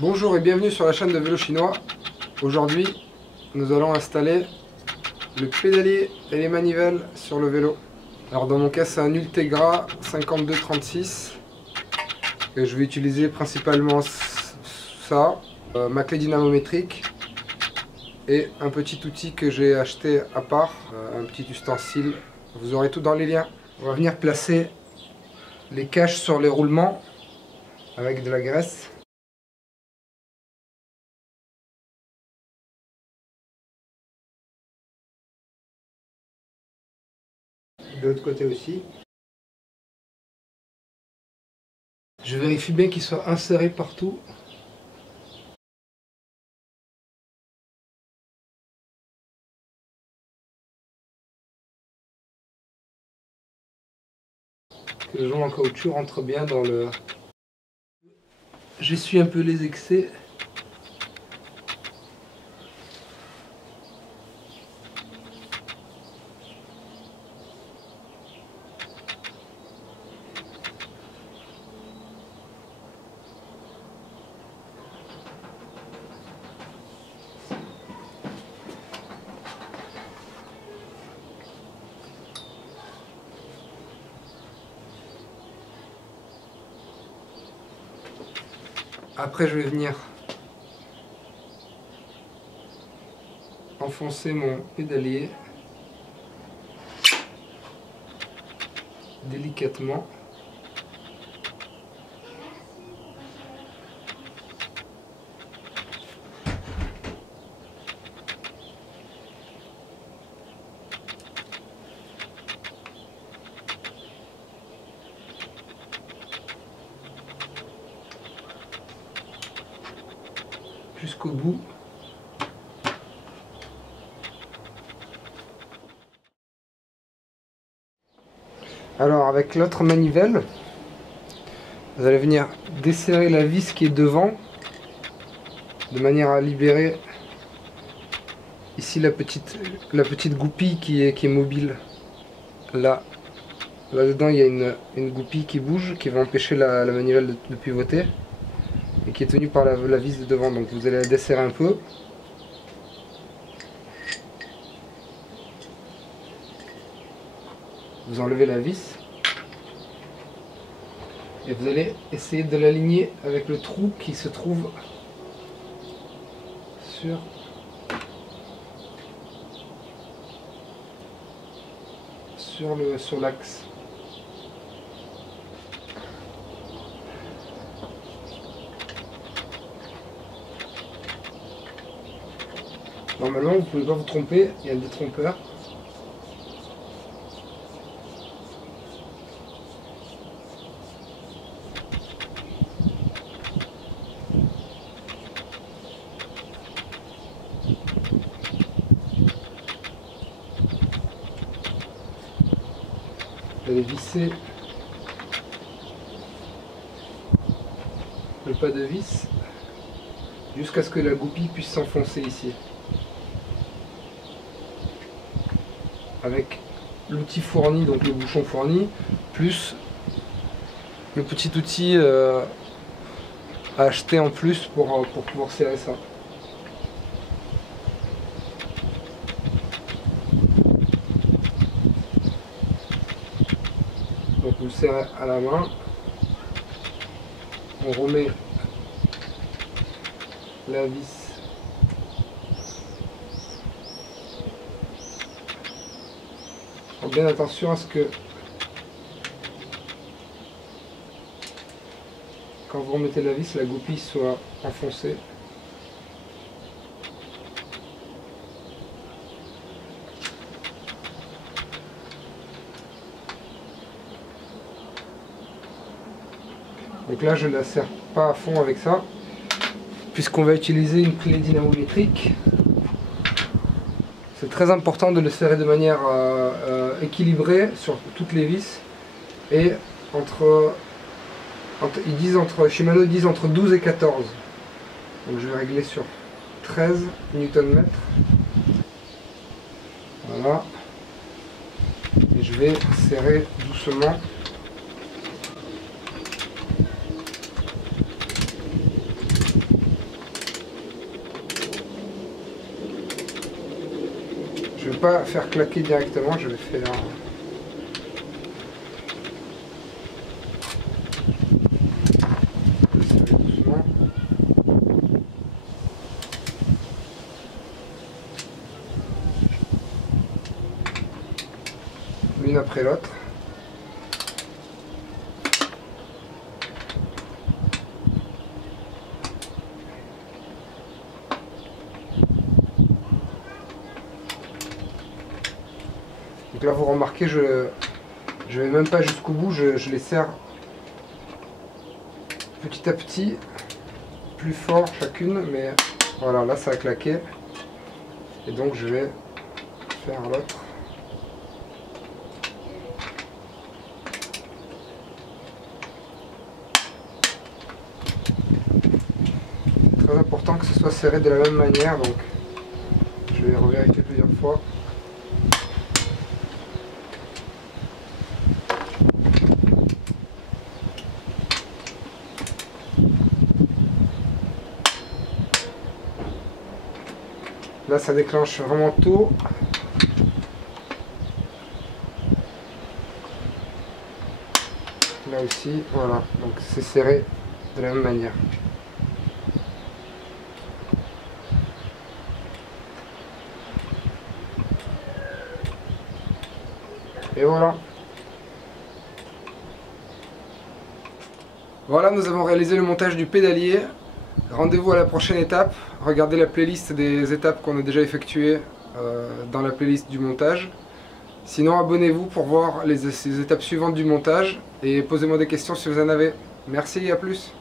Bonjour et bienvenue sur la chaîne de Vélo Chinois. Aujourd'hui, nous allons installer le pédalier et les manivelles sur le vélo. Alors dans mon cas, c'est un Ultegra 5236 et je vais utiliser principalement ça, ma clé dynamométrique et un petit outil que j'ai acheté à part, un petit ustensile. Vous aurez tout dans les liens. On va venir placer les caches sur les roulements avec de la graisse. De l'autre côté aussi. Je vérifie bien qu'il soit inséré partout. Que le joint en caoutchouc rentre bien dans le... J'essuie un peu les excès. Après, je vais venir enfoncer mon pédalier délicatement. Jusqu'au bout. Alors avec l'autre manivelle, vous allez venir desserrer la vis qui est devant de manière à libérer ici la petite goupille qui est mobile. Là dedans il y a une goupille qui bouge, qui va empêcher la manivelle de pivoter et qui est tenue par la vis de devant. Donc vous allez la desserrer un peu. Vous enlevez la vis et vous allez essayer de l'aligner avec le trou qui se trouve sur l'axe. Normalement vous ne pouvez pas vous tromper, il y a des trompeurs. Vous allez visser le pas de vis jusqu'à ce que la goupille puisse s'enfoncer ici. Avec l'outil fourni, donc le bouchon fourni, plus le petit outil à acheter en plus pour pouvoir serrer ça. Donc vous le serrez à la main, on remet la vis bien attention à ce que quand vous remettez la vis, la goupille soit enfoncée. Donc là je ne la serre pas à fond avec ça, puisqu'on va utiliser une clé dynamométrique. C'est très important de le serrer de manière équilibrée sur toutes les vis. Et Shimano disent entre 12 et 14. Donc je vais régler sur 13 Nm. Voilà. Et je vais serrer doucement. vais pas faire claquer directement, je vais faire... doucement. L'une après l'autre. Donc là vous remarquez, je vais même pas jusqu'au bout, je les serre petit à petit, plus fort chacune, mais voilà, là ça a claqué. Et donc je vais faire l'autre. C'est très important que ce soit serré de la même manière, donc je vais revérifier plusieurs fois. Là ça déclenche vraiment tôt. Là aussi, voilà, donc c'est serré de la même manière. Et voilà. Voilà, nous avons réalisé le montage du pédalier. Rendez-vous à la prochaine étape. Regardez la playlist des étapes qu'on a déjà effectuées dans la playlist du montage. Sinon, abonnez-vous pour voir les étapes suivantes du montage et posez-moi des questions si vous en avez. Merci et à plus.